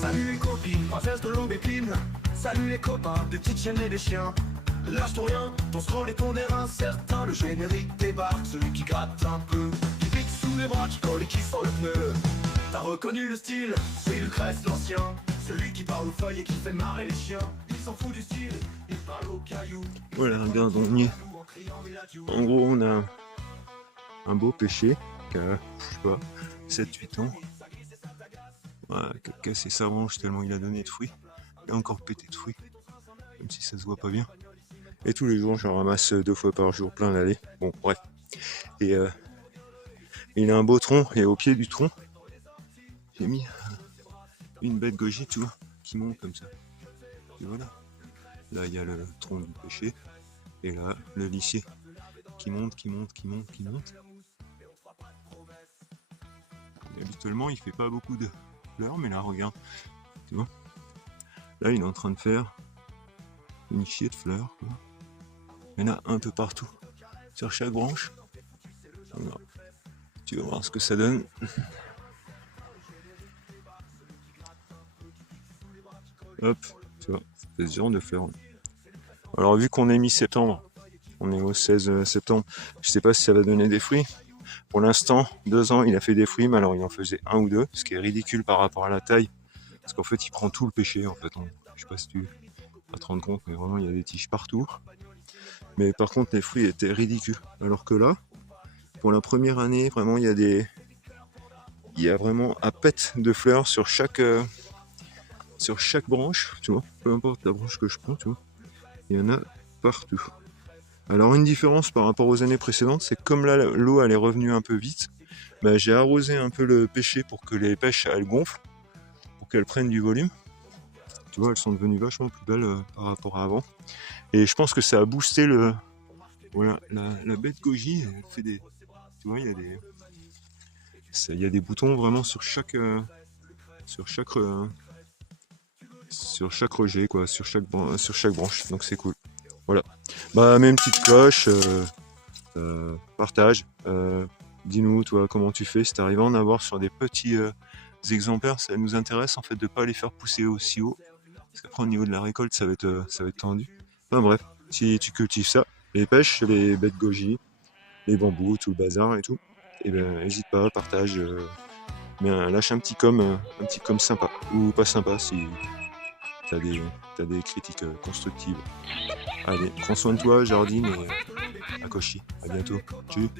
Salut les copines, princesse de l'aubépine. Salut les copains, des petites chiennes et des chiens. Lâche-toi rien, ton scroll et ton air incertain. Le générique débarque, celui qui gratte un peu, qui pique sous les bras, qui colle et qui sort le pneu. T'as reconnu le style, c'est Lucrèce l'ancien. Celui qui parle aux feuilles et qui fait marrer les chiens. Il s'en fout du style, il parle aux cailloux. Voilà, regarde, on y est. En gros, on a un beau pêcher qui a, je sais pas, 7-8 ans. Voilà, qui a cassé sa branche tellement il a donné de fruits. Il a encore pété de fruits, même si ça se voit pas bien. Et tous les jours, j'en ramasse 2 fois par jour plein l'allée. Bon, bref. Et il a un beau tronc, et au pied du tronc, j'ai mis une bête goji, tu vois, qui monte comme ça. Et voilà. Là, il y a le tronc du pêcher, et là, le lissier qui monte, qui monte, qui monte, qui monte. Et habituellement, il fait pas beaucoup de fleurs, mais là, regarde, tu vois. Là, il est en train de faire une chier de fleurs, quoi. Il y en a un peu partout, sur chaque branche. Alors, tu vas voir ce que ça donne. Hop, tu vois, c'est ce genre de fleurs. Alors, vu qu'on est mi-septembre, on est au 16 septembre, je sais pas si ça va donner des fruits. Pour l'instant, 2 ans, il a fait des fruits, mais alors il en faisait 1 ou 2, ce qui est ridicule par rapport à la taille. Parce qu'en fait, il prend tout le pêcher, en fait. Je sais pas si tu vas te rendre compte, mais vraiment, il y a des tiges partout. Mais par contre, les fruits étaient ridicules. Alors que là, pour la première année, vraiment, il y a vraiment à pète de fleurs sur chaque branche, tu vois. Peu importe la branche que je prends, tu vois. Il y en a partout. Alors une différence par rapport aux années précédentes, c'est que comme là l'eau elle est revenue un peu vite, bah, j'ai arrosé un peu le pêcher pour que les pêches elles gonflent, pour qu'elles prennent du volume. Tu vois, elles sont devenues vachement plus belles par rapport à avant. Et je pense que ça a boosté voilà, la bête goji, elle fait des. Tu vois, il y a des boutons vraiment sur chaque rejet, quoi, sur chaque branche, donc c'est cool. Voilà. Bah, mets une petite cloche, partage, dis-nous, toi, comment tu fais, si t'arrives à en avoir sur des petits exemplaires, ça nous intéresse en fait de pas les faire pousser aussi haut, parce qu'après au niveau de la récolte, ça va être tendu. Enfin bref, si tu cultives ça, les pêches, les bêtes goji, les bambous, tout le bazar et tout, et ben n'hésite pas, partage, mais lâche un petit com sympa, ou pas sympa si t'as des critiques constructives. Allez, prends soin de toi, Jardine, et à Cauchy. À bientôt. Tchuss.